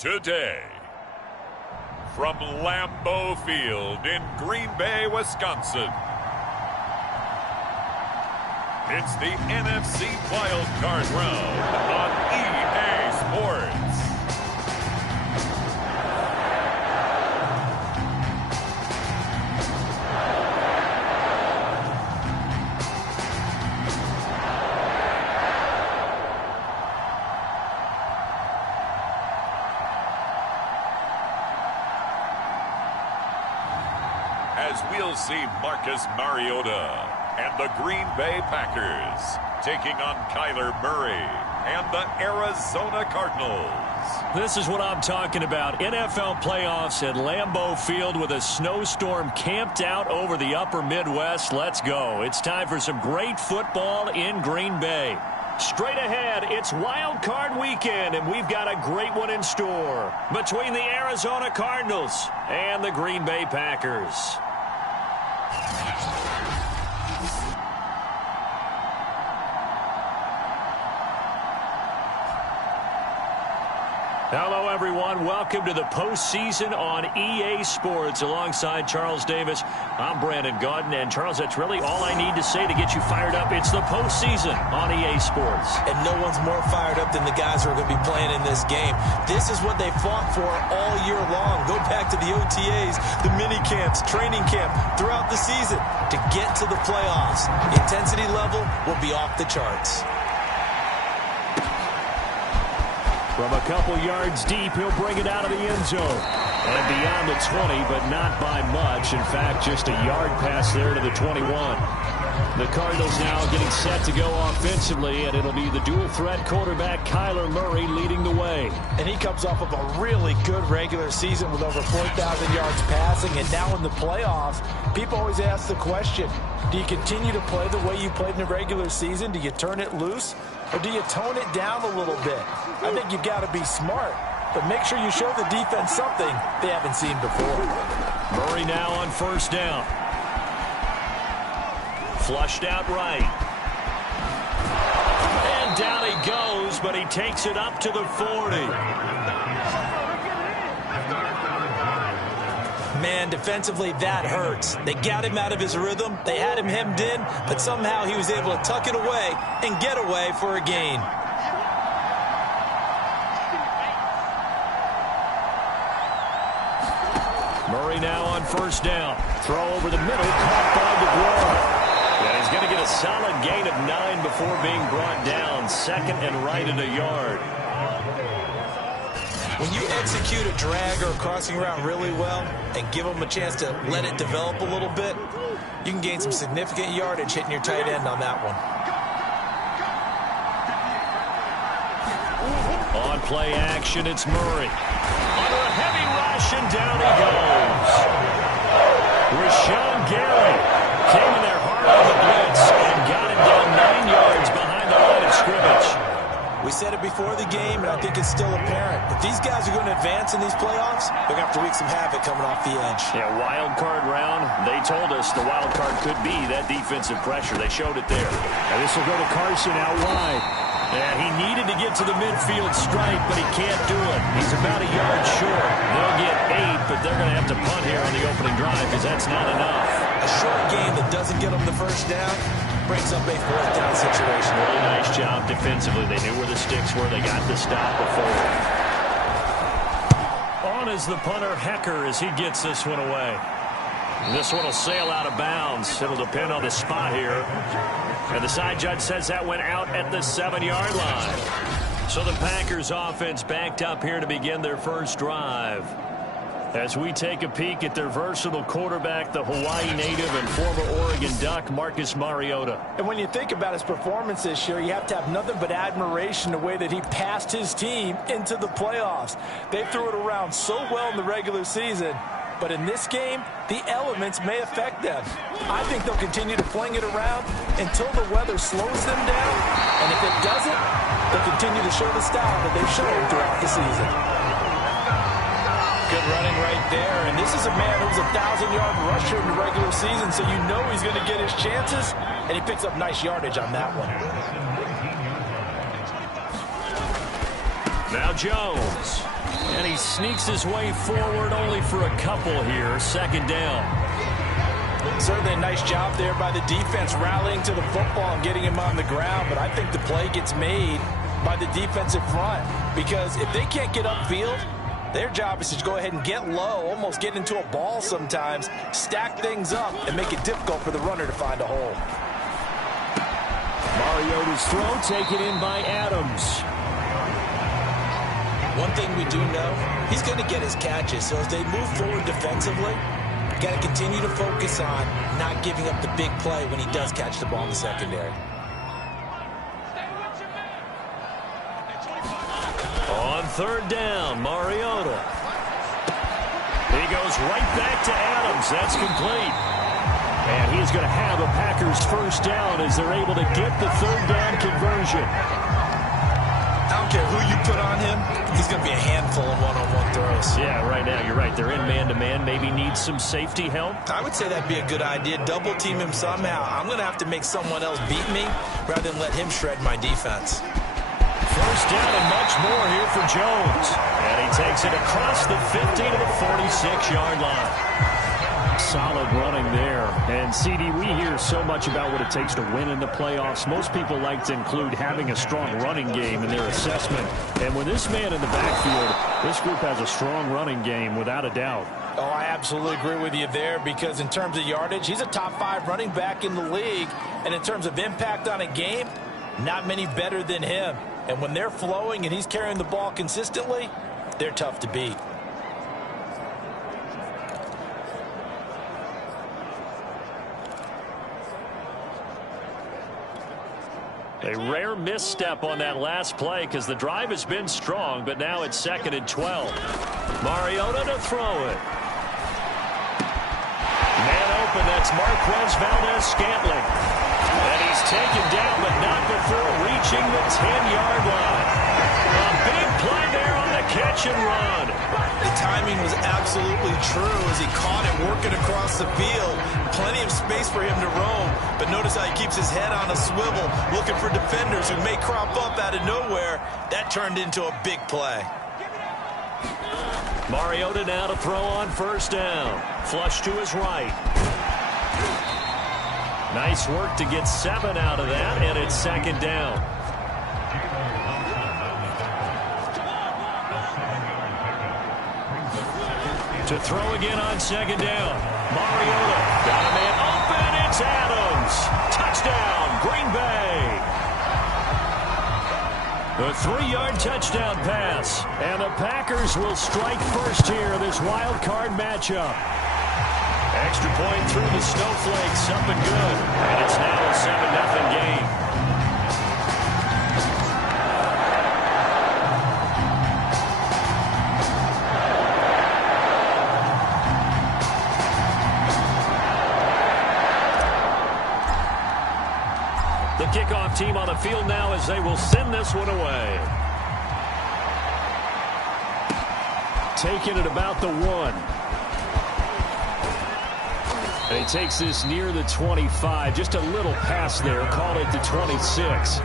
Today, from Lambeau Field in Green Bay, Wisconsin, it's the NFC Wild Card Round on EA Sports. As we'll see Marcus Mariota and the Green Bay Packers taking on Kyler Murray and the Arizona Cardinals. This is what I'm talking about. NFL playoffs at Lambeau Field with a snowstorm camped out over the upper Midwest. Let's go. It's time for some great football in Green Bay. Straight ahead, it's Wild Card Weekend, and we've got a great one in store between the Arizona Cardinals and the Green Bay Packers. Hello, everyone. Welcome to the postseason on EA Sports. Alongside Charles Davis, I'm Brandon Gaudin. And, Charles, that's really all I need to say to get you fired up. It's the postseason on EA Sports. And no one's more fired up than the guys who are going to be playing in this game. This is what they fought for all year long. Go back to the OTAs, the mini camps, training camp, throughout the season to get to the playoffs. Intensity level will be off the charts. From a couple yards deep, he'll bring it out of the end zone. And beyond the 20, but not by much. In fact, just a yard pass there to the 21. The Cardinals now getting set to go offensively, and it'll be the dual-threat quarterback Kyler Murray leading the way. And he comes off of a really good regular season with over 4,000 yards passing, and now in the playoffs, people always ask the question, do you continue to play the way you played in the regular season? Do you turn it loose, or do you tone it down a little bit? I think you've got to be smart, but make sure you show the defense something they haven't seen before. Murray now on first down. Flushed out right. And down he goes, but he takes it up to the 40. Man, defensively, that hurts. They got him out of his rhythm. They had him hemmed in, but somehow he was able to tuck it away and get away for a gain. Murray now on first down. Throw over the middle, caught by DeGuara. And he's going to get a solid gain of 9 before being brought down. Second and right at a yard. When you execute a drag or a crossing route really well and give them a chance to let it develop a little bit, you can gain some significant yardage hitting your tight end on that one. On play action, it's Murray. Under a heavy rush, and down he goes. Rashawn Gary came in there hard on the blitz and got him down 9 yards behind the line of scrimmage. We said it before the game, and I think it's still apparent. If these guys are going to advance in these playoffs, they're going to have to wreak some havoc coming off the edge. Yeah, wild card round. They told us the wild card could be that defensive pressure. They showed it there. And this will go to Carson out wide. Yeah, he needed to get to the midfield stripe, but he can't do it. He's about a yard short. They'll get 8, but they're going to have to punt here on the opening drive because that's not enough. A short game that doesn't get them the first down brings up a fourth down situation. Really nice job defensively. They knew where the sticks were. They got the stop before. On is the punter, Hecker, as he gets this one away. This one will sail out of bounds. It'll depend on the spot here. And the side judge says that went out at the 7-yard line. So the Packers offense backed up here to begin their first drive. As we take a peek at their versatile quarterback, the Hawaii native and former Oregon Duck, Marcus Mariota. And when you think about his performance this year, you have to have nothing but admiration the way that he passed his team into the playoffs. They threw it around so well in the regular season, but in this game, the elements may affect them. I think they'll continue to fling it around until the weather slows them down, and if it doesn't, they'll continue to show the style that they've shown throughout the season. Good running right there, and this is a man who was a 1,000-yard rusher in the regular season, so you know he's going to get his chances, and he picks up nice yardage on that one. Now Jones. And he sneaks his way forward only for a couple here. Second down. Certainly a nice job there by the defense rallying to the football and getting him on the ground. But I think the play gets made by the defensive front, because if they can't get upfield, their job is to go ahead and get low, almost get into a ball sometimes, stack things up, and make it difficult for the runner to find a hole. Mariota's throw taken in by Adams. One thing we do know, he's going to get his catches. So as they move forward defensively, you got to continue to focus on not giving up the big play when he does catch the ball in the secondary. On third down, Mariota. He goes right back to Adams. That's complete. And he's going to have a Packers first down as they're able to get the third down conversion. I don't care who you put on him, he's going to be a handful of one-on-one throws. Yeah, right now, you're right. They're in man-to-man. Maybe need some safety help. I would say that'd be a good idea. Double team him somehow. I'm going to have to make someone else beat me rather than let him shred my defense. First down and much more here for Jones. And he takes it across the 50 to the 46-yard line. Solid running there. And, CD, we hear so much about what it takes to win in the playoffs. Most people like to include having a strong running game in their assessment. And with this man in the backfield, this group has a strong running game without a doubt. Oh, I absolutely agree with you there, because in terms of yardage, he's a top 5 running back in the league. And in terms of impact on a game, not many better than him. And when they're flowing and he's carrying the ball consistently, they're tough to beat. A rare misstep on that last play because the drive has been strong, but now it's 2nd and 12. Mariota to throw it. Man open, that's Marquez Valdez-Scantling. And he's taken down, but not before reaching the 10-yard line. A big play there on the catch and run. The timing was absolutely true as he caught it working across the field. Plenty of space for him to roam, but notice how he keeps his head on a swivel, looking for defenders who may crop up out of nowhere. That turned into a big play. Mariota now to throw on first down. Flush to his right. Nice work to get 7 out of that, and it's 2nd down. To throw again on 2nd down. Mariota got a man open. It's Adams. Touchdown, Green Bay. The 3-yard touchdown pass. And the Packers will strike first here in this wild card matchup. Extra point through the snowflakes. Up and good. And it's now a 7-0 game. The kickoff team on the field now as they will send this one away. Taking it about the 1. And he takes this near the 25. Just a little pass there. Call it the 26.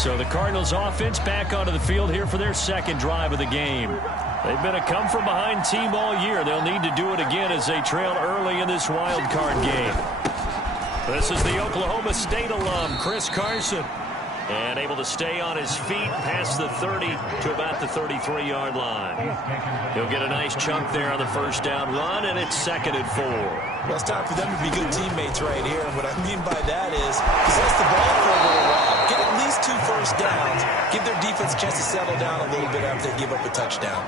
So the Cardinals offense back onto the field here for their 2nd drive of the game. They've been a come-from-behind team all year. They'll need to do it again as they trail early in this wild card game. This is the Oklahoma State alum, Chris Carson. And able to stay on his feet past the 30 to about the 33-yard line. He'll get a nice chunk there on the first down run, and it's 2nd and 4. Well, it's time for them to be good teammates right here. And what I mean by that is possess the ball for a little while. Get at least 2 first downs. Give their defense a chance to settle down a little bit after they give up a touchdown.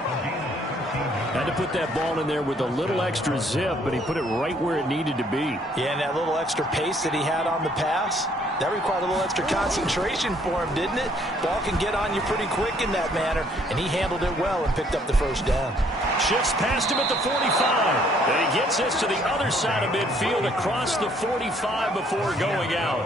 Had to put that ball in there with a little extra zip, but he put it right where it needed to be. Yeah, and that little extra pace that he had on the pass, that required a little extra concentration for him, didn't it? Ball can get on you pretty quick in that manner, and he handled it well and picked up the first down. Shifts past him at the 45. And he gets this to the other side of midfield across the 45 before going out.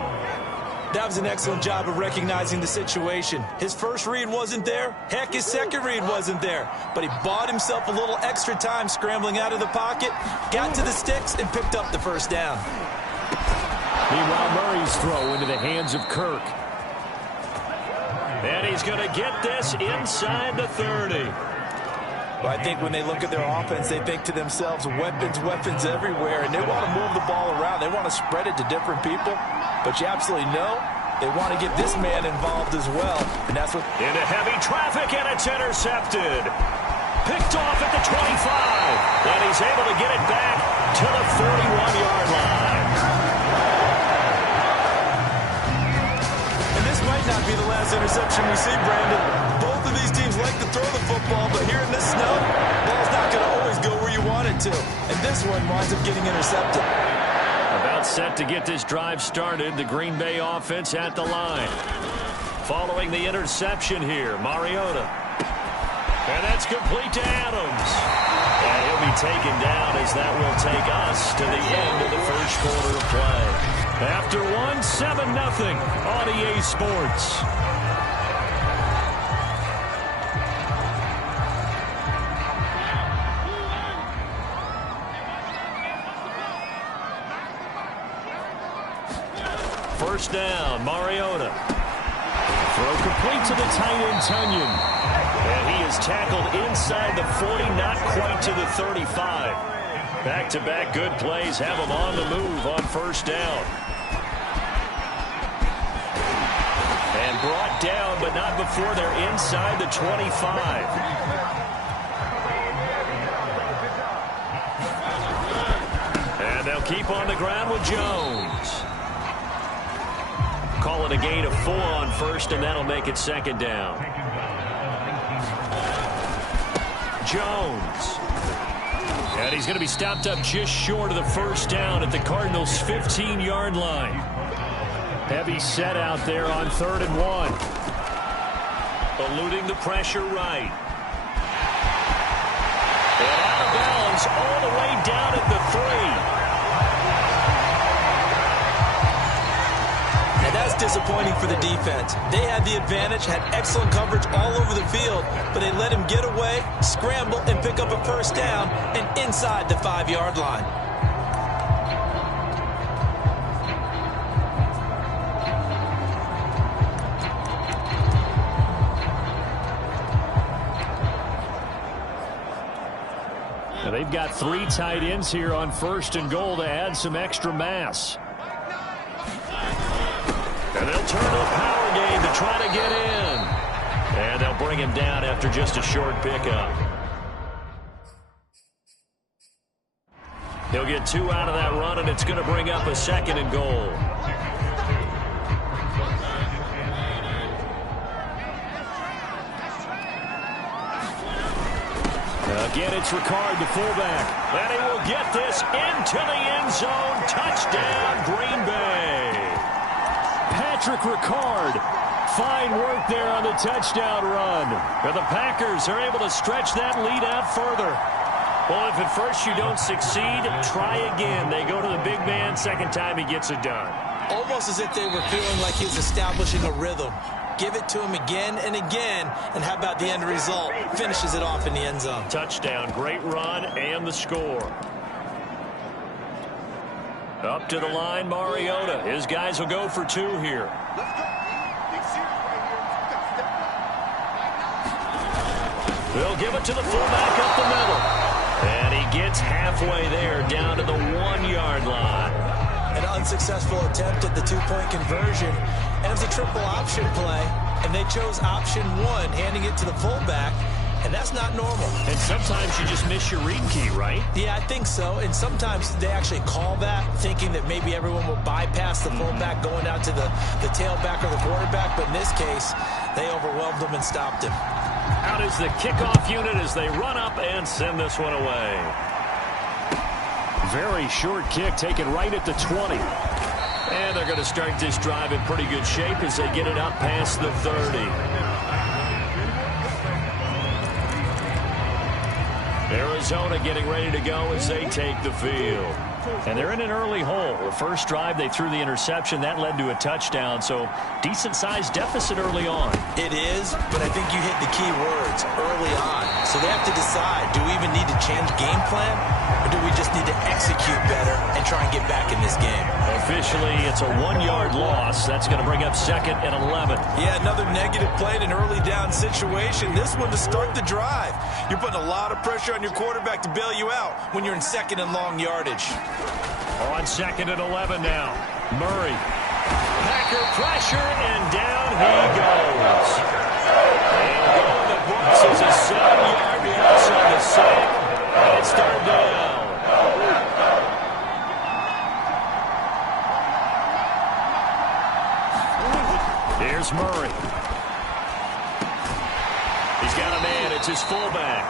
That was an excellent job of recognizing the situation. His first read wasn't there. Heck, his second read wasn't there. But he bought himself a little extra time scrambling out of the pocket, got to the sticks, and picked up the first down. Meanwhile, Murray's throw into the hands of Kirk. And he's going to get this inside the 30. Well, I think when they look at their offense, they think to themselves, weapons, weapons everywhere, and they want to move the ball around. They want to spread it to different people, but you absolutely know they want to get this man involved as well, and that's what... Into heavy traffic, and it's intercepted. Picked off at the 25, and he's able to get it back to the 41-yard line. And this might not be the last interception we see, Brandon. Both of these teams like to throw the football, but here in this snow, the ball's not going to always go where you want it to. And this one winds up getting intercepted. About set to get this drive started, the Green Bay offense at the line. Following the interception here, Mariota. And that's complete to Adams. And he'll be taken down as that will take us to the end of the first quarter of play. After 7-0 on EA Sports. First down, Mariota. Throw complete to the tight end, Tunyon. And he is tackled inside the 40, not quite to the 35. Back-to-back good plays have him on the move on first down. And brought down, but not before they're inside the 25. And they'll keep on the ground with Jones. Call it a gain of 4 on first, and that'll make it second down. Jones. And he's going to be stopped up just short of the first down at the Cardinals' 15-yard line. Heavy set out there on 3rd and 1. Eluding the pressure right. And out of bounds all the way down at the 3. That's disappointing for the defense. They had the advantage, had excellent coverage all over the field, but they let him get away, scramble, and pick up a first down, and inside the 5-yard line. Now they've got 3 tight ends here on 1st and goal to add some extra mass. And they'll turn to a power game to try to get in. And they'll bring him down after just a short pickup. He'll get 2 out of that run, and it's going to bring up a 2nd and goal. Again, it's Ricard, the fullback. And he will get this into the end zone. Touchdown, Green Bay. Patrick Ricard, fine work there on the touchdown run. And the Packers are able to stretch that lead out further. Well, if at first you don't succeed, try again. They go to the big man. Second time he gets it done. Almost as if they were feeling like he was establishing a rhythm. Give it to him again and again. And how about the end result? Finishes it off in the end zone. Touchdown, great run, and the score. Up to the line, Mariota. His guys will go for 2 here. They'll give it to the fullback up the middle. And he gets halfway there, down to the 1-yard line. An unsuccessful attempt at the 2-point conversion. And it was a triple option play. And they chose option 1, handing it to the fullback. And that's not normal. And sometimes you just miss your read key, right? Yeah, I think so. And sometimes they actually call that, thinking that maybe everyone will bypass the fullback going out to the tailback or the quarterback. But in this case, they overwhelmed him and stopped him. Out is the kickoff unit as they run up and send this one away. Very short kick taken right at the 20. And they're going to start this drive in pretty good shape as they get it up past the 30. Arizona getting ready to go as they take the field. And they're in an early hole. The first drive, they threw the interception. That led to a touchdown. So decent-sized deficit early on. It is, but I think you hit the key words early on. So they have to decide, do we even need to change game plan? Or do we just need to execute better and try and get back in this game? Officially, it's a 1-yard loss. That's going to bring up 2nd and 11. Yeah, another negative play in an early down situation. This one to start the drive. You're putting a lot of pressure on your quarterback to bail you out when you're in 2nd and long yardage. On 2nd and 11 now. Murray. Packer pressure, and down he goes. And go in the books is a 7-yard loss on the sack, and it's 3rd down. Here's Murray. He's got a man. It's his fullback.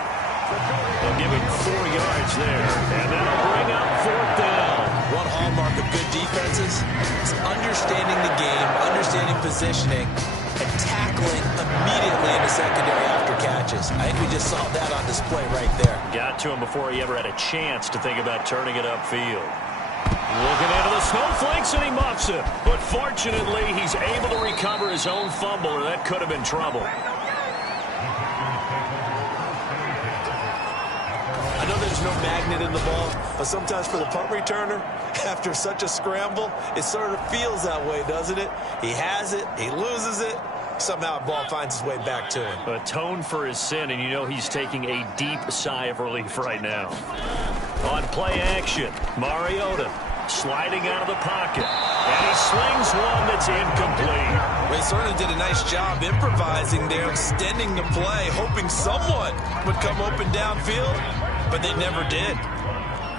They'll give him 4 yards there, and that'll bring up 4th down. One hallmark of good defenses is understanding the game, understanding positioning, and tackling immediately in the secondary after catches. I think we just saw that on display right there. Got to him before he ever had a chance to think about turning it upfield. Looking into the snowflakes, and he muffs it. But fortunately, he's able to recover his own fumble, or that could have been trouble. I know there's no magnet in the ball, but sometimes for the punt returner, after such a scramble, it sort of feels that way, doesn't it? He has it, he loses it, somehow the ball finds its way back to him. Atone for his sin, and you know he's taking a deep sigh of relief right now. On play action, Mariota sliding out of the pocket, and he slings one that's incomplete. Well, he certainly did a nice job improvising there, extending the play, hoping someone would come open downfield, but they never did.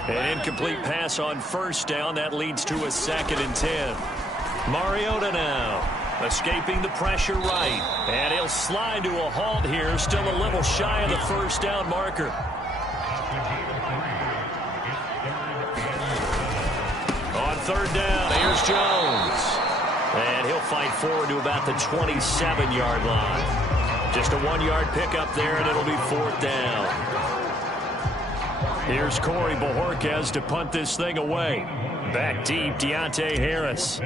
An incomplete pass on 1st down. That leads to a 2nd and 10. Mariota now escaping the pressure right, and he'll slide to a halt here, still a little shy of the 1st down marker. On 3rd down, here's Jones. And he'll fight forward to about the 27-yard line. Just a 1-yard pickup there, and it'll be 4th down. Here's Corey Bojorquez to punt this thing away. Back deep, Deontay Harris.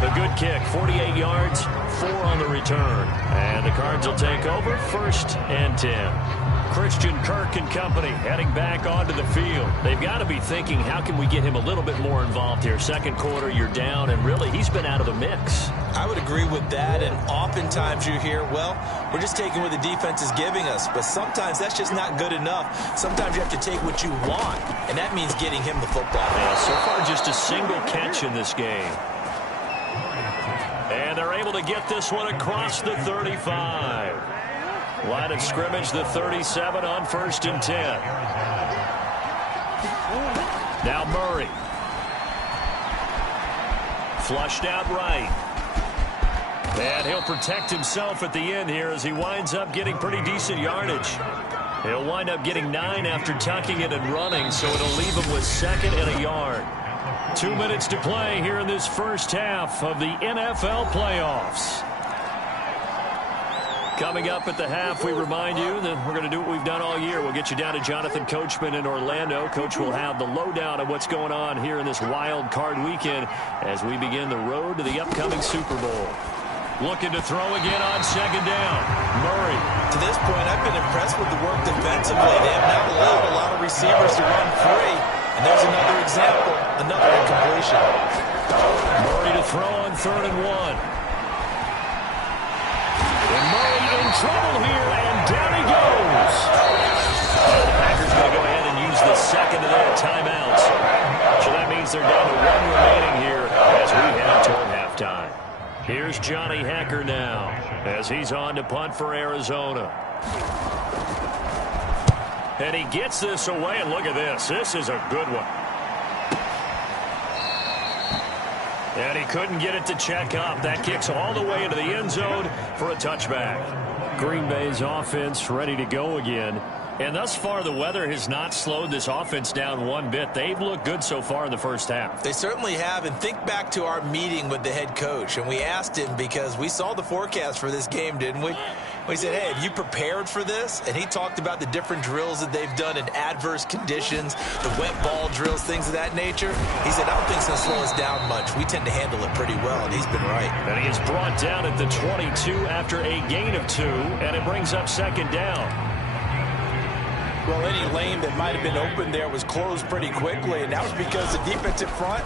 The good kick, 48 yards, 4 on the return. And the Cards will take over, 1st and 10. Christian Kirk and company heading back onto the field. They've got to be thinking, how can we get him a little bit more involved here? 2nd quarter, you're down, and really, he's been out of the mix. I would agree with that, and oftentimes you hear, well, we're just taking what the defense is giving us, but sometimes that's just not good enough. Sometimes you have to take what you want, and that means getting him the football. Yeah, so far just a single catch in this game. And they're able to get this one across the 35. Line of scrimmage, the 37 on 1st and 10. Now Murray. Flushed out right. And he'll protect himself at the end here as he winds up getting pretty decent yardage. He'll wind up getting 9 after tucking it and running, so it'll leave him with 2nd and a yard. 2 minutes to play here in this first half of the NFL playoffs. Coming up at the half, we remind you that we're going to do what we've done all year. We'll get you down to Jonathan Coachman in Orlando. Coach will have the lowdown of what's going on here in this wild card weekend as we begin the road to the upcoming Super Bowl. Looking to throw again on 2nd down. Murray. To this point, I've been impressed with the work defensively. They have now allowed a lot of receivers to run free. And there's another example, another incompletion. Murray to throw on 3rd and 1. And Murray in trouble here, and down he goes. And the Packers going to go ahead and use the 2nd of their timeouts. So that means they're down to 1 remaining here as we head toward halftime. Here's Johnny Hekker now as he's on to punt for Arizona. And he gets this away, and look at this. This is a good one. And he couldn't get it to check up. That kicks all the way into the end zone for a touchback. Green Bay's offense ready to go again. And thus far, the weather has not slowed this offense down one bit. They've looked good so far in the first half. They certainly have. And think back to our meeting with the head coach. And we asked him, because we saw the forecast for this game, didn't we? We said, hey, have you prepared for this? And he talked about the different drills that they've done in adverse conditions, the wet ball drills, things of that nature. He said, I don't think it's going to slow us down much. We tend to handle it pretty well, and he's been right. And he is brought down at the 22 after a gain of 2, and it brings up second down. Well, any lane that might have been open there was closed pretty quickly, and that was because the defensive front,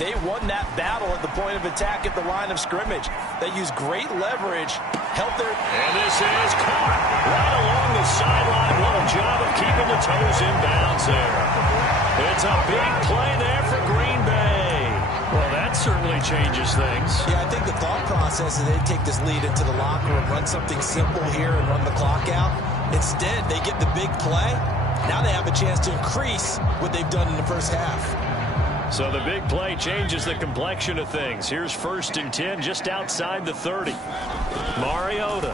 they won that battle at the point of attack at the line of scrimmage. They used great leverage, held their... And this is caught right along the sideline. What a job of keeping the toes in bounds there. It's a big play there for Green Bay. Well, that certainly changes things. Yeah, I think the thought process is they take this lead into the locker room, run something simple here and run the clock out. Instead, they get the big play. Now they have a chance to increase what they've done in the first half. So the big play changes the complexion of things. Here's 1st and 10 just outside the 30. Mariota.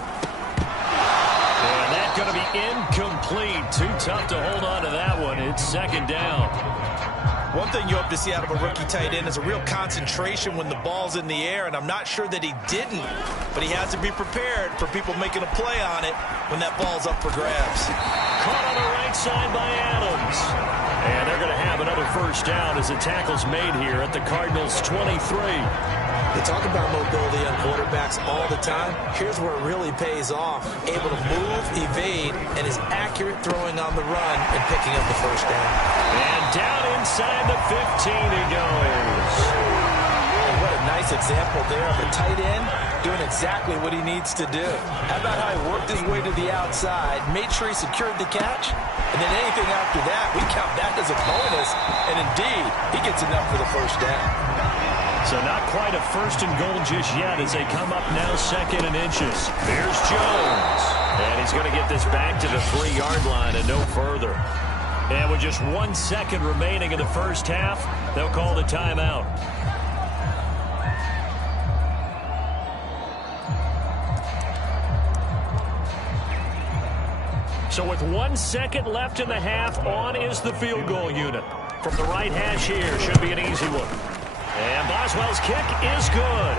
And that's going to be incomplete. Too tough to hold on to that one. It's second down. One thing you hope to see out of a rookie tight end is a real concentration when the ball's in the air, and I'm not sure that he didn't, but he has to be prepared for people making a play on it when that ball's up for grabs. Caught on the right side by Adams. And they're going to have another first down as the tackle's made here at the Cardinals' 23. They talk about mobility on quarterbacks all the time. Here's where it really pays off. Able to move, evade, and is accurate throwing on the run and picking up the first down. And down inside the 15 he goes. And what a nice example there of a tight end doing exactly what he needs to do. How about how he worked his way to the outside, made sure he secured the catch, and then anything after that, we count that as a bonus. And indeed, he gets enough for the first down. So not quite a 1st and goal just yet as they come up now 2nd and inches. Here's Jones. And he's going to get this back to the 3-yard line and no further. And with just 1 second remaining in the first half, they'll call the timeout. So with 1 second left in the half, on is the field goal unit. From the right hash here, should be an easy one. And Boswell's kick is good.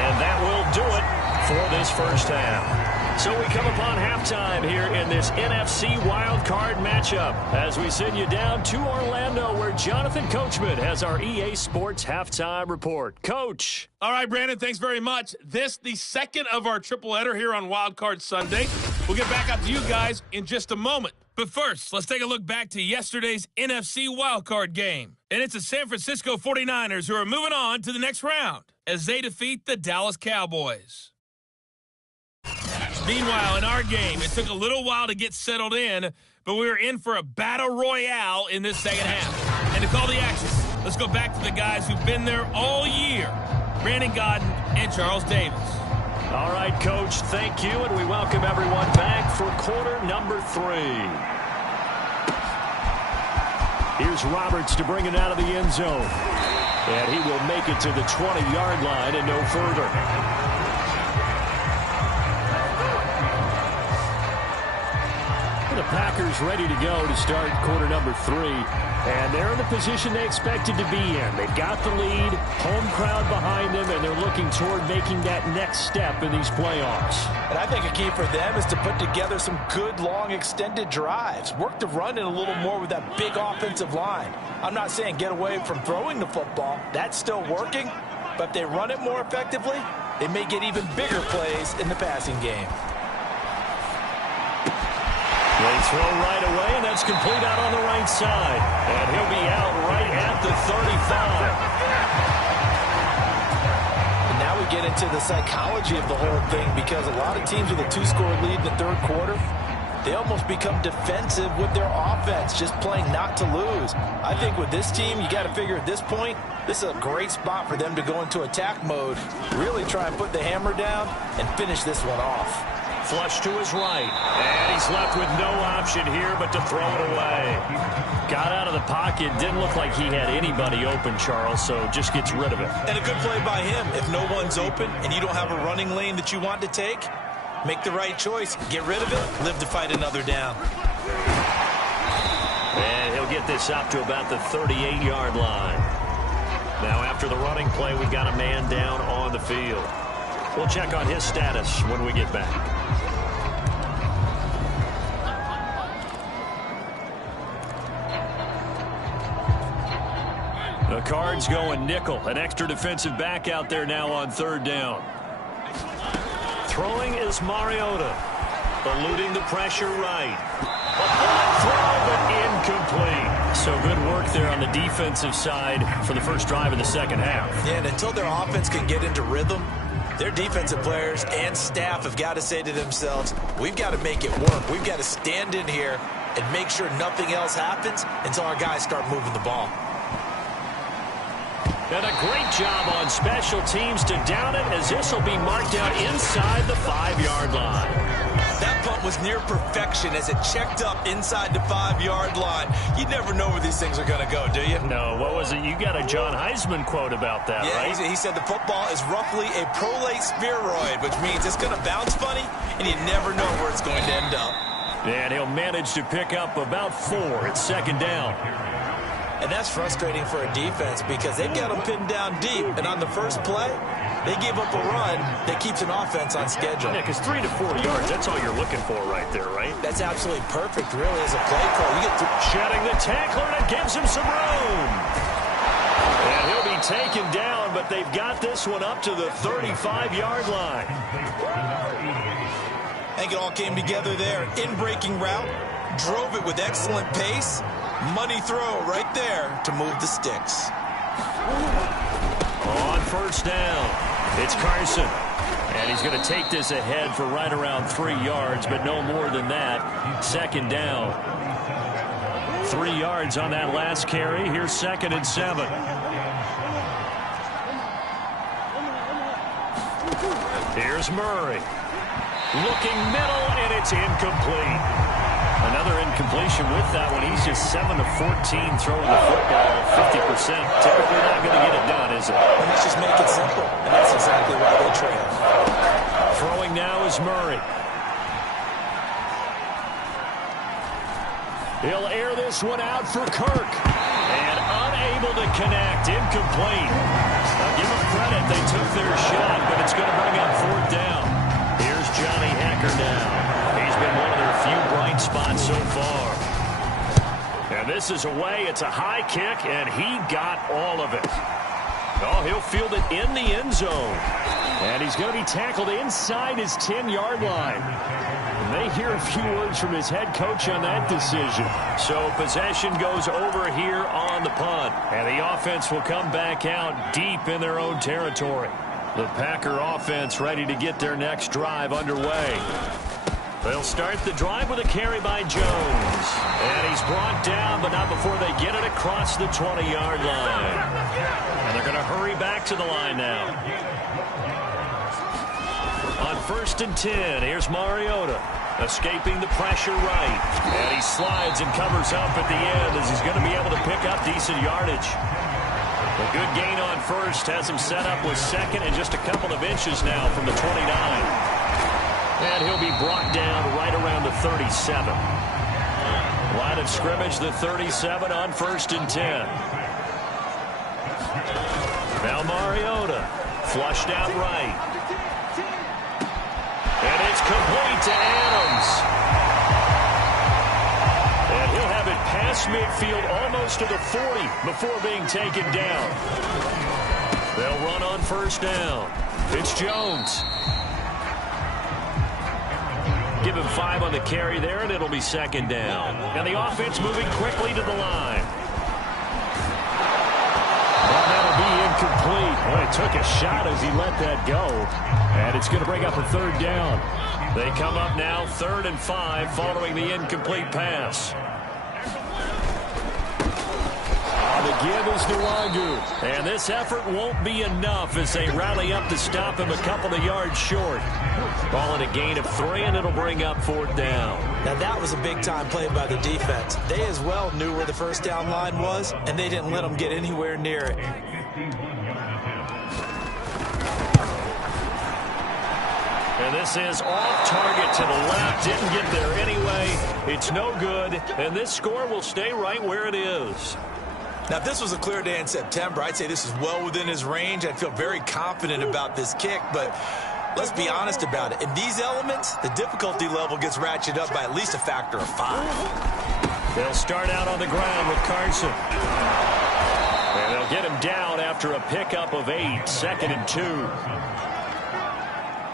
And that will do it for this first half. So we come upon halftime here in this NFC wildcard matchup as we send you down to Orlando where Jonathan Coachman has our EA Sports halftime report. Coach. All right, Brandon, thanks very much. This, the second of our triple header here on Wildcard Sunday. We'll get back up to you guys in just a moment. But first, let's take a look back to yesterday's NFC wildcard game. And it's the San Francisco 49ers who are moving on to the next round as they defeat the Dallas Cowboys. Meanwhile, in our game, it took a little while to get settled in, but we were in for a battle royale in this second half. And to call the action, let's go back to the guys who've been there all year, Brandon Godden and Charles Davis. All right, Coach, thank you, and we welcome everyone back for quarter number 3. Here's Roberts to bring it out of the end zone. And he will make it to the 20-yard line and no further. The Packers ready to go to start quarter number 3. And they're in the position they expected to be in. They've got the lead, home crowd behind them, and they're looking toward making that next step in these playoffs. And I think a key for them is to put together some good, long, extended drives. Work the run in a little more with that big offensive line. I'm not saying get away from throwing the football. That's still working. But if they run it more effectively, they may get even bigger plays in the passing game. They throw right away, and that's complete out on the right side. And he'll be out right at the 35. And now we get into the psychology of the whole thing because a lot of teams with a 2-score lead in the third quarter, they almost become defensive with their offense, just playing not to lose. I think with this team, you got to figure at this point, this is a great spot for them to go into attack mode, really try and put the hammer down and finish this one off. Flush to his right. And he's left with no option here but to throw it away. Got out of the pocket. Didn't look like he had anybody open, Charles, so just gets rid of it. And a good play by him. If no one's open and you don't have a running lane that you want to take, make the right choice. Get rid of it. Live to fight another down. get this up to about the 38-yard line. Now, after the running play, we've got a man down on the field. We'll check on his status when we get back. The Cards going nickel. An extra defensive back out there now on third down. Throwing is Mariota. Eluding the pressure right. A bullet throw, but incomplete. So good work there on the defensive side for the first drive of the second half. Yeah, and until their offense can get into rhythm, their defensive players and staff have got to say to themselves, we've got to make it work. We've got to stand in here and make sure nothing else happens until our guys start moving the ball. And a great job on special teams to down it, as this will be marked out inside the 5-yard line. That punt was near perfection as it checked up inside the 5-yard line. You never know where these things are going to go, do you? No, what was it? You got a John Heisman quote about that, right? Yeah, he said the football is roughly a prolate spheroid, which means it's going to bounce funny, and you never know where it's going to end up. And he'll manage to pick up about 4 at second down. And that's frustrating for a defense because they've got them pinned down deep, and on the first play, they give up a run that keeps an offense on schedule. Yeah, because 3 to 4 yards, that's all you're looking for right there, right? That's absolutely perfect, really, as a play call. You get shedding the tackler, and it gives him some room. And he'll be taken down, but they've got this one up to the 35-yard line. I think it all came together there. In-breaking route, drove it with excellent pace. Money throw right there to move the sticks. On first down, it's Carson. And he's going to take this ahead for right around 3 yards, but no more than that. Second down. 3 yards on that last carry. Here's 2nd and 7. Here's Murray. Looking middle, and it's incomplete. Another incompletion with that one. He's just 7 of 14 throwing the football, 50%. Typically not going to get it done, is it? And let's just make it simple, and that's exactly why they trail. Throwing now is Murray. He'll air this one out for Kirk. And unable to connect. Incomplete. Now give them credit. They took their shot, but it's going to bring up 4th down. Here's Johnny Hekker now. He's been one of their few bright spots so far. And this is away. It's a high kick, and he got all of it. Oh, he'll field it in the end zone. And he's going to be tackled inside his 10-yard line. And they hear a few words from his head coach on that decision. So possession goes over here on the punt. And the offense will come back out deep in their own territory. The Packer offense ready to get their next drive underway. They'll start the drive with a carry by Jones. And he's brought down, but not before they get it across the 20-yard line. And they're going to hurry back to the line now. On 1st and 10, here's Mariota. Escaping the pressure right. And he slides and covers up at the end as he's going to be able to pick up decent yardage. A good gain on first has him set up with 2nd and just a couple of inches now from the 29. And he'll be brought down right around the 37. Line of scrimmage, the 37 on 1st and 10. Now Mariota, flushed out right. And it's complete to Adams. And he'll have it past midfield almost to the 40 before being taken down. They'll run on 1st down. It's Jones. Give him 5 on the carry there, and it'll be 2nd down. And the offense moving quickly to the line. And that'll be incomplete. Well, he took a shot as he let that go. And it's going to bring up a 3rd down. They come up now 3rd and 5 following the incomplete pass. The give is Nwangu. And this effort won't be enough as they rally up to stop him a couple of yards short. Ball in a gain of 3, and it'll bring up 4th down. Now that was a big-time play by the defense. They as well knew where the 1st down line was, and they didn't let them get anywhere near it. And this is off target to the left. Didn't get there anyway. It's no good. And this score will stay right where it is. Now, if this was a clear day in September, I'd say this is well within his range. I'd feel very confident about this kick, but let's be honest about it. In these elements, the difficulty level gets ratcheted up by at least a factor of 5. They'll start out on the ground with Carson. And they'll get him down after a pickup of 8, 2nd and 2.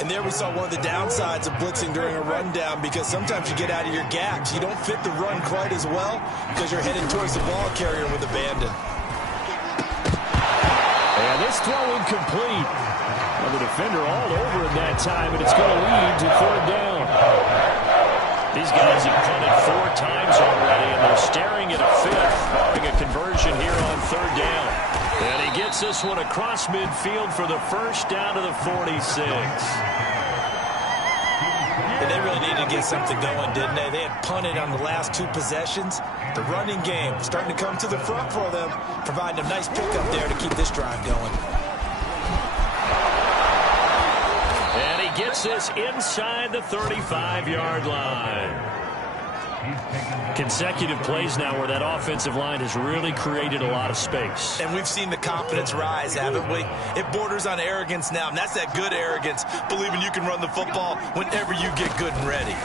And there we saw one of the downsides of blitzing during a rundown, because sometimes you get out of your gaps. You don't fit the run quite as well because you're heading towards the ball carrier with abandon. And this throw incomplete. Well, the defender all over it that time, and it's going to lead to 3rd down. These guys have punted 4 times already, and they're staring at a 5th, barring a conversion here on 3rd down. And he gets this one across midfield for the first down to the 46. And they really needed to get something going, didn't they? They had punted on the last 2 possessions. The running game starting to come to the front for them, providing a nice pickup there to keep this drive going. And he gets this inside the 35-yard line. Consecutive plays now where that offensive line has really created a lot of space. And we've seen the confidence rise, haven't we? It borders on arrogance now, and that's that good arrogance, believing you can run the football whenever you get good and ready.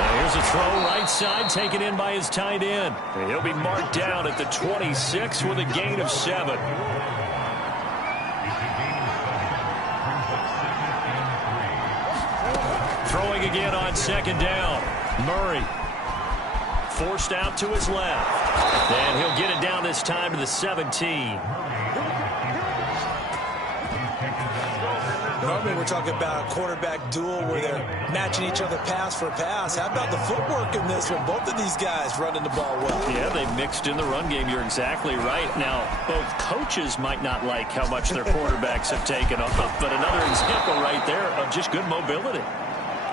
Now here's a throw right side taken in by his tight end. And he'll be marked down at the 26 with a gain of 7. Throwing again on 2nd down. Murray forced out to his left. And he'll get it down this time to the 17. Normally we're talking about a quarterback duel where they're matching each other pass for pass. How about the footwork in this one? Both of these guys running the ball well. Yeah, they mixed in the run game. You're exactly right. Now, both coaches might not like how much their quarterbacks have taken off, but another example right there of just good mobility.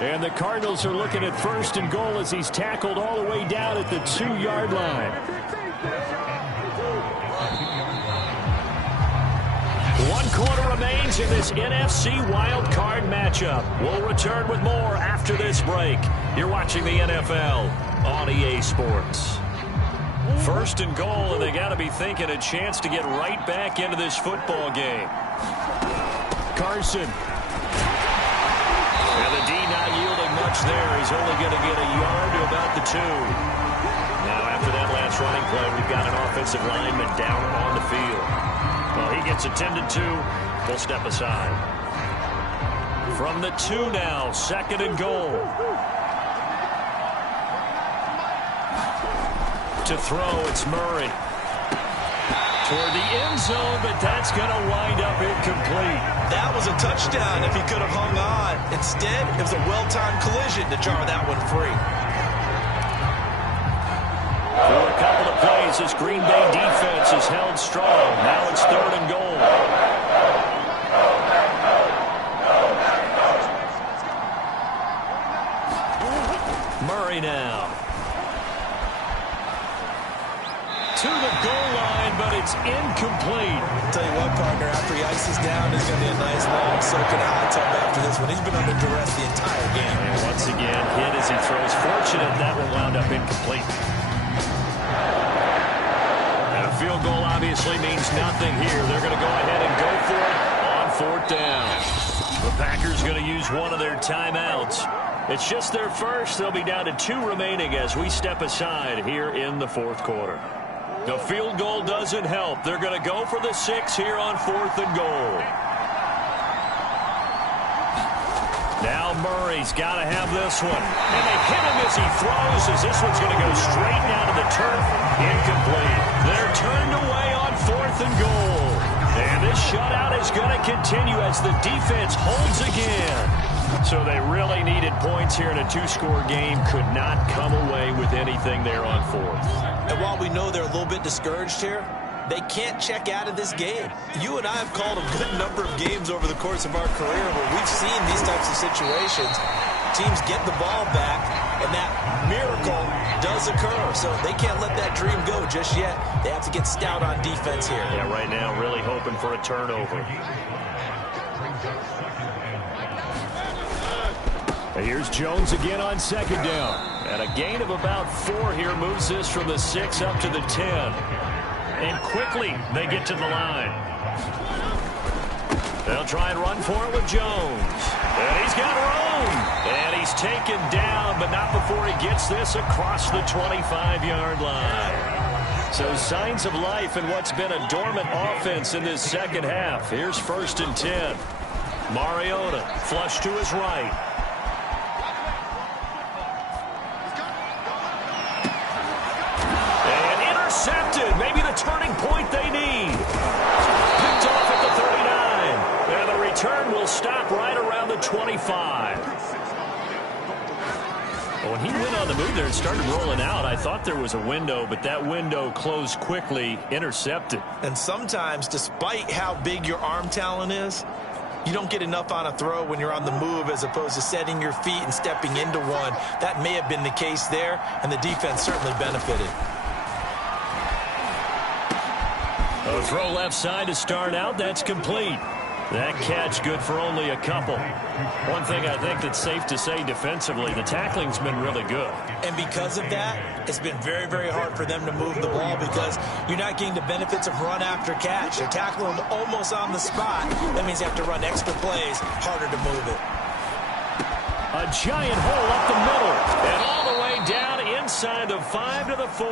And the Cardinals are looking at 1st and goal as he's tackled all the way down at the 2-yard line. 1 quarter remains in this NFC wild card matchup. We'll return with more after this break. You're watching the NFL on EA Sports. 1st and goal, and they got to be thinking a chance to get right back into this football game. Carson. And the D not yielding much there. He's only going to get a yard to about the 2. Now, after that last running play, we've got an offensive lineman down on the field. Well, he gets attended to. We'll step aside. From the 2 now, 2nd and goal. To throw, it's Murray. Toward the end zone, but that's going to wind up incomplete. That was a touchdown if he could have hung on. Instead, it was a well-timed collision to jar that one free. For a couple of plays, this Green Bay defense is held strong. Now it's 3rd and goal. Murray now. To the goal line, but it's incomplete. I'll tell you what, partner, after he ices down, there's going to be a nice long soaking hot tub after this one. He's been under duress the entire game. And once again, hit as he throws. Fortunate that one wound up incomplete. And a field goal obviously means nothing here. They're going to go ahead and go for it on 4th down. The Packers going to use one of their timeouts. It's just their first. They'll be down to 2 remaining as we step aside here in the 4th quarter. The field goal doesn't help. They're going to go for the 6 here on 4th and goal. Now Murray's got to have this one. And they hit him as he throws, as this one's going to go straight down to the turf. Incomplete. They're turned away on 4th and goal. And this shutout is going to continue as the defense holds again. So they really needed points here in a 2-score game. Could not come away with anything there on 4th. And while we know they're a little bit discouraged here, they can't check out of this game. You and I have called a good number of games over the course of our career where we've seen these types of situations. Teams get the ball back, and that miracle does occur. So they can't let that dream go just yet. They have to get stout on defense here. Yeah, right now really hoping for a turnover. Here's Jones again on second down. And a gain of about 4 here moves this from the 6 up to the 10. And quickly they get to the line. They'll try and run for it with Jones. And he's got room. And he's taken down, but not before he gets this across the 25-yard line. So signs of life in what's been a dormant offense in this second half. Here's 1st and 10. Mariota flush to his right. Intercepted. Maybe the turning point they need. Picked off at the 39. And the return will stop right around the 25. When he went on the move there and started rolling out, I thought there was a window, but that window closed quickly, intercepted. And sometimes, despite how big your arm talent is, you don't get enough on a throw when you're on the move as opposed to setting your feet and stepping into one. That may have been the case there, and the defense certainly benefited. A throw left side to start out. That's complete. That catch good for only a couple. One thing I think that's safe to say defensively, the tackling's been really good. And because of that, it's been very, very hard for them to move the ball because you're not getting the benefits of run after catch. They're tackling them almost on the spot. That means you have to run extra plays, harder to move it. A giant hole up the middle. And all the way down inside the 5 to the 4.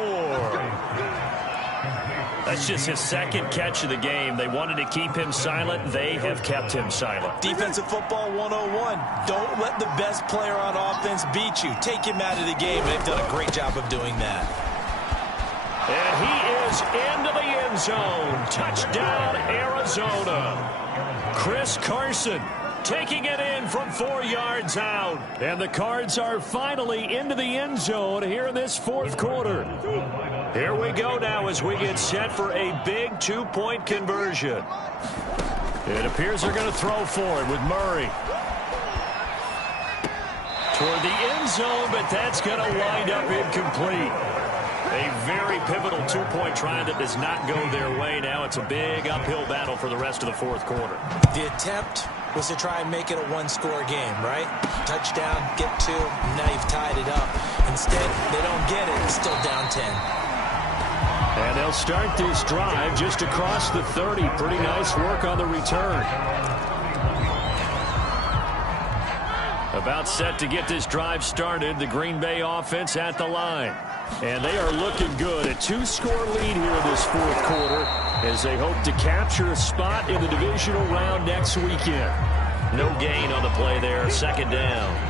That's just his second catch of the game. They wanted to keep him silent. They have kept him silent. Defensive football 101. Don't let the best player on offense beat you. Take him out of the game. They've done a great job of doing that. And he is into the end zone. Touchdown, Arizona. Chris Carson taking it in from 4 yards out. And the Cards are finally into the end zone here in this 4th quarter. Here we go now as we get set for a big 2-point conversion. It appears they're going to throw for it with Murray. Toward the end zone, but that's going to wind up incomplete. A very pivotal 2-point try that does not go their way. Now it's a big uphill battle for the rest of the 4th quarter. The attempt was to try and make it a 1-score game, right? Touchdown, get 2, now you've tied it up. Instead, they don't get it. It's still down 10. And they'll start this drive just across the 30. Pretty nice work on the return. About set to get this drive started. The Green Bay offense at the line. And they are looking good. A 2-score lead here in this 4th quarter as they hope to capture a spot in the divisional round next weekend. No gain on the play there. 2nd down.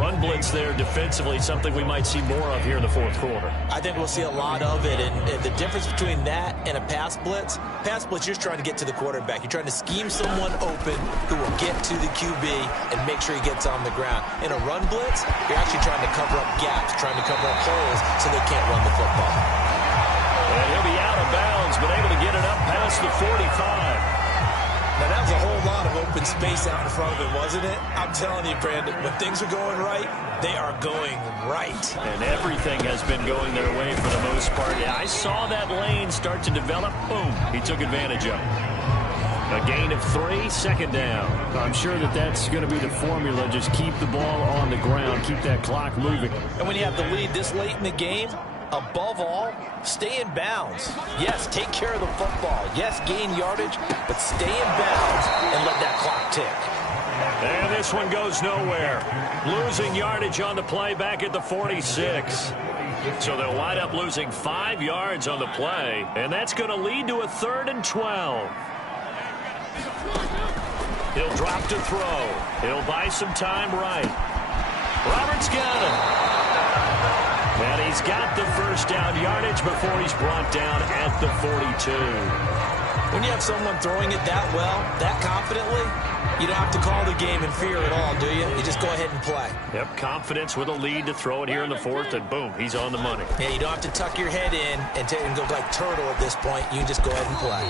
Run blitz there defensively, something we might see more of here in the 4th quarter. I think we'll see a lot of it, and the difference between that and a pass blitz, you're just trying to get to the quarterback. You're trying to scheme someone open who will get to the QB and make sure he gets on the ground. In a run blitz, you're actually trying to cover up gaps, trying to cover up holes so they can't run the football. And he'll be out of bounds, but able to get it up past the 45. Now, that was a whole lot of open space out in front of him, wasn't it? I'm telling you, Brandon, when things are going right, they are going right. And everything has been going their way for the most part. Yeah, I saw that lane start to develop. Boom. He took advantage of it. A gain of 3, 2nd down. I'm sure that's going to be the formula. Just keep the ball on the ground. Keep that clock moving. And when you have the lead this late in the game, above all, stay in bounds. Yes, take care of the football. Yes, gain yardage, but stay in bounds and let that clock tick. And this one goes nowhere. Losing yardage on the play back at the 46. So they'll wind up losing 5 yards on the play, and that's going to lead to a 3rd and 12. He'll drop to throw. He'll buy some time right. Roberts got him. And he's got the 1st down yardage before he's brought down at the 42. When you have someone throwing it that well, that confidently, you don't have to call the game in fear at all, do you? You just go ahead and play. Yep, confidence with a lead to throw it here in the 4th, and boom, he's on the money. Yeah, you don't have to tuck your head in and go like turtle at this point. You can just go ahead and play.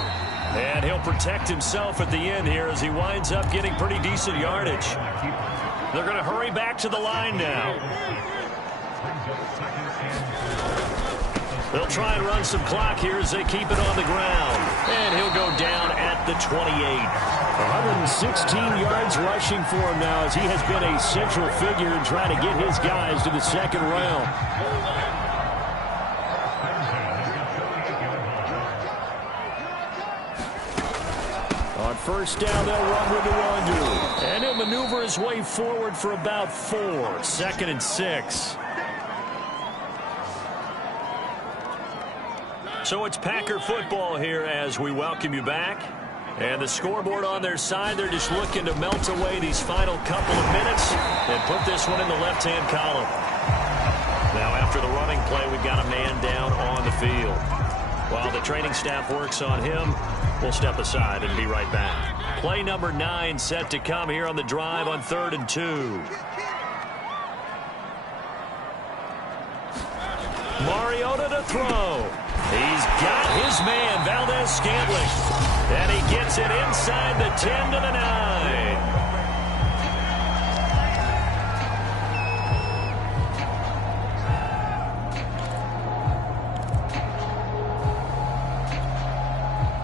And he'll protect himself at the end here as he winds up getting pretty decent yardage. They're going to hurry back to the line now. They'll try and run some clock here as they keep it on the ground. And he'll go down at the 28. 116 yards rushing for him now as he has been a central figure in trying to get his guys to the second round. On first down, they'll run with the under. And he'll maneuver his way forward for about 4. 2nd and 6. So it's Packer football here as we welcome you back. And the scoreboard on their side, they're just looking to melt away these final couple of minutes and put this one in the left-hand column. Now after the running play, we've got a man down on the field. While the training staff works on him, we'll step aside and be right back. Play number 9 set to come here on the drive on 3rd and 2. Mariota to throw. He's got his man, Valdez-Scantling. And he gets it inside the 10 to the 9.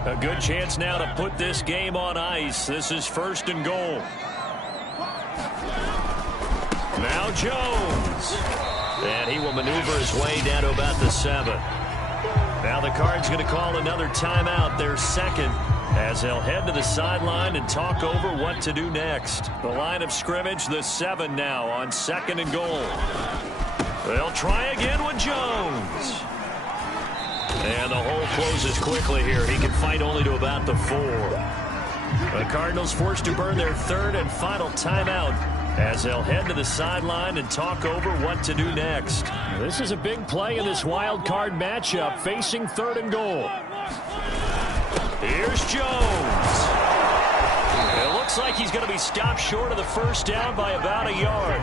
A good chance now to put this game on ice. This is 1st and goal. Now Jones. And he will maneuver his way down to about the 7. Now the Cards going to call another timeout, their 2nd, as they'll head to the sideline and talk over what to do next. The line of scrimmage, the 7 now on 2nd and goal. They'll try again with Jones. And the hole closes quickly here. He can fight only to about the 4. The Cardinals forced to burn their 3rd and final timeout as they'll head to the sideline and talk over what to do next. This is a big play in this wild card matchup, facing 3rd and goal. Here's Jones. It looks like he's going to be stopped short of the first down by about a yard.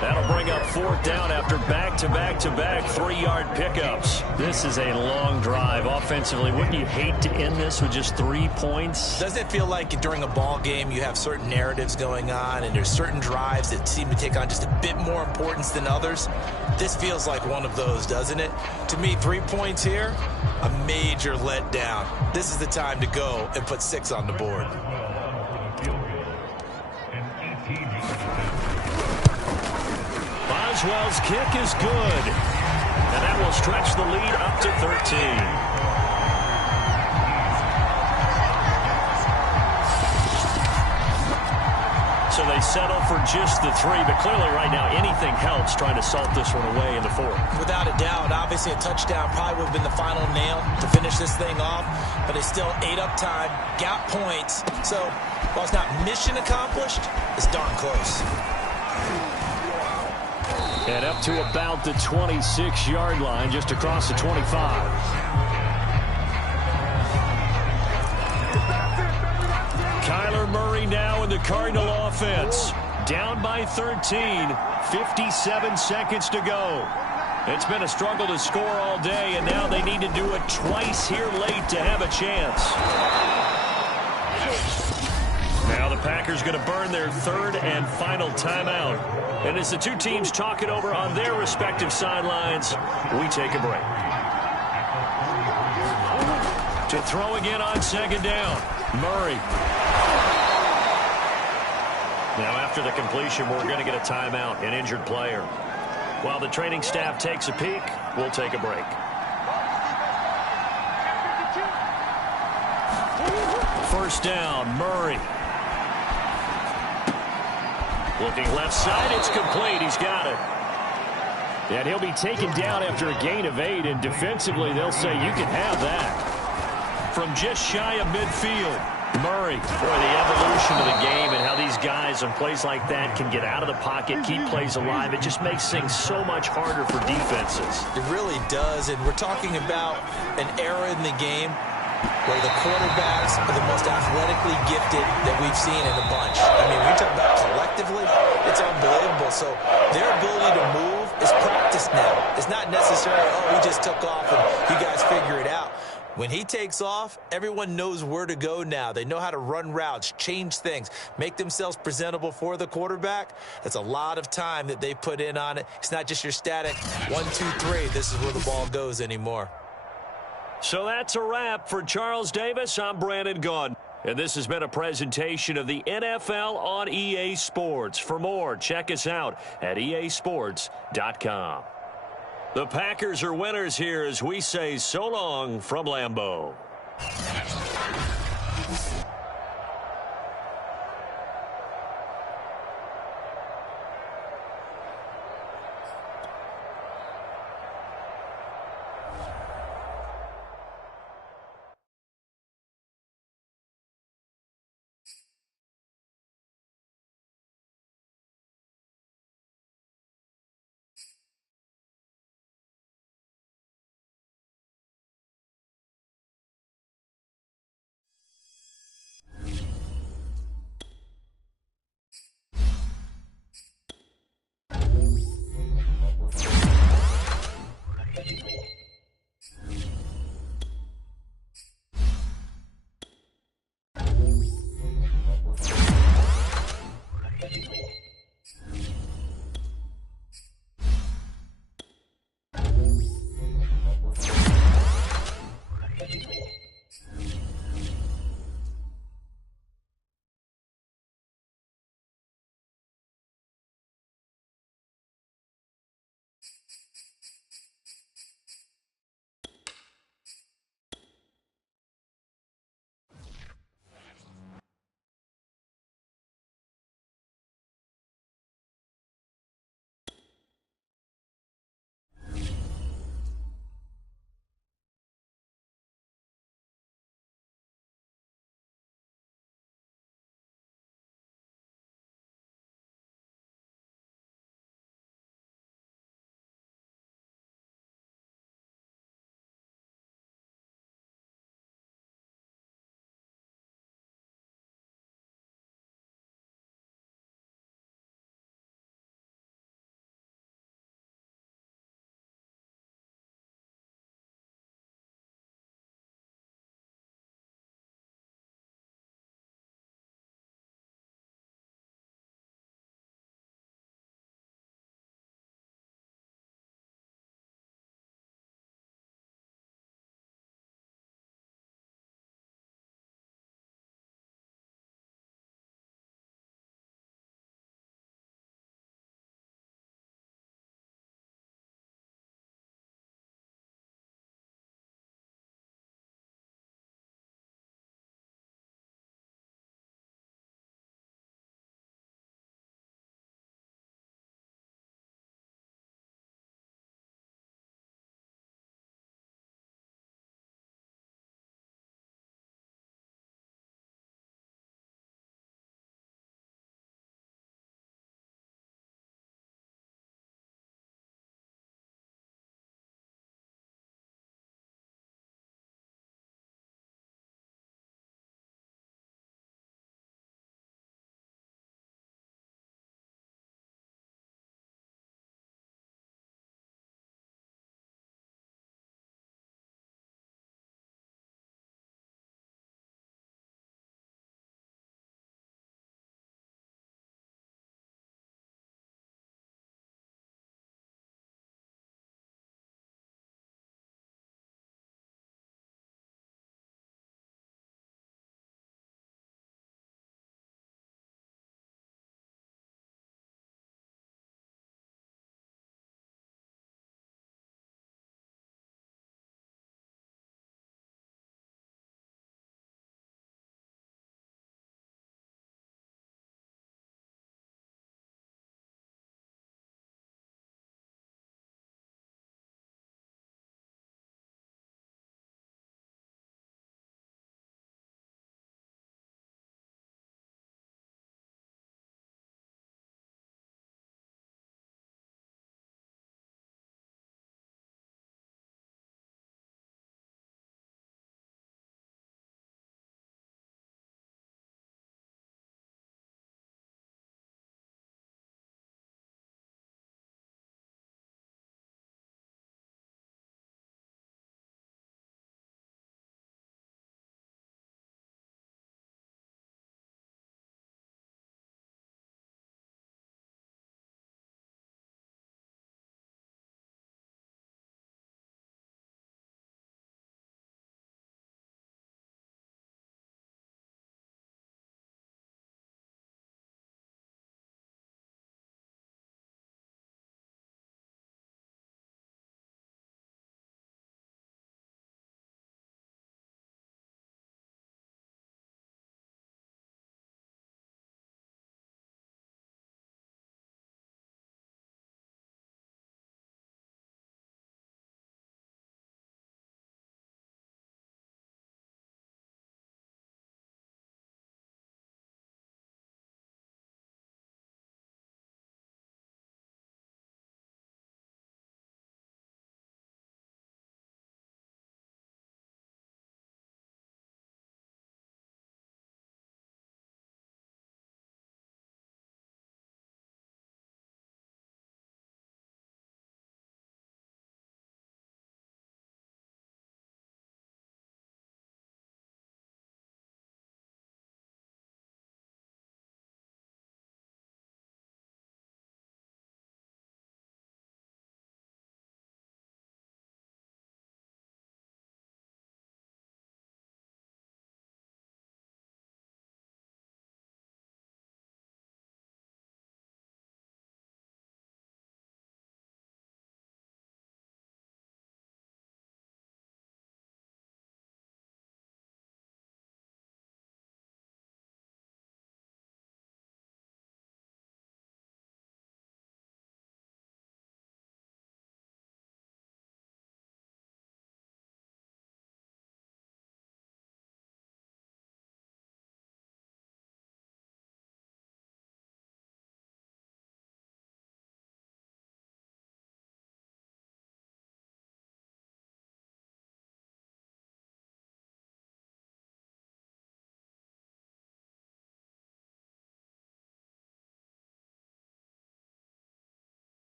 That'll bring up 4th down after back-to-back-to-back 3-yard pickups. This is a long drive offensively. Wouldn't you hate to end this with just 3 points? Doesn't it feel like during a ball game you have certain narratives going on and there's certain drives that seem to take on just a bit more importance than others? This feels like one of those, doesn't it? To me, 3 points here, a major letdown. This is the time to go and put 6 on the board. Boswell's kick is good. And that will stretch the lead up to 13. So they settle for just the 3, but clearly right now anything helps trying to salt this one away in the 4th. Without a doubt, obviously a touchdown probably would have been the final nail to finish this thing off, but they still ate up time, got points. So while it's not mission accomplished, it's darn close. And up to about the 26-yard line, just across the 25. Kyler Murray now in the Cardinal offense. Down by 13, 57 seconds to go. It's been a struggle to score all day, and now they need to do it twice here late to have a chance. Now the Packers going to burn their 3rd and final timeout. And as the two teams talk it over on their respective sidelines, we take a break. To throw again on 2nd down, Murray. Now after the completion, we're going to get a timeout, an injured player. While the training staff takes a peek, we'll take a break. First down, Murray. Looking left side, it's complete. He's got it. And he'll be taken down after a gain of 8, and defensively they'll say you can have that. From just shy of midfield, Murray. Boy, the evolution of the game and how these guys on plays like that can get out of the pocket, keep plays alive. It just makes things so much harder for defenses. It really does, and we're talking about an era in the game where the quarterbacks are the most athletically gifted that we've seen in a bunch. I mean, when you talk about collectively, it's unbelievable. So their ability to move is practiced now. It's not necessarily, oh, he just took off and you guys figure it out. When he takes off, everyone knows where to go now. They know how to run routes, change things, make themselves presentable for the quarterback. That's a lot of time that they put in on it. It's not just your static 1, 2, 3. This is where the ball goes anymore. So that's a wrap for Charles Davis. I'm Brandon Gaudin. And this has been a presentation of the NFL on EA Sports. For more, check us out at easports.com. The Packers are winners here as we say so long from Lambeau.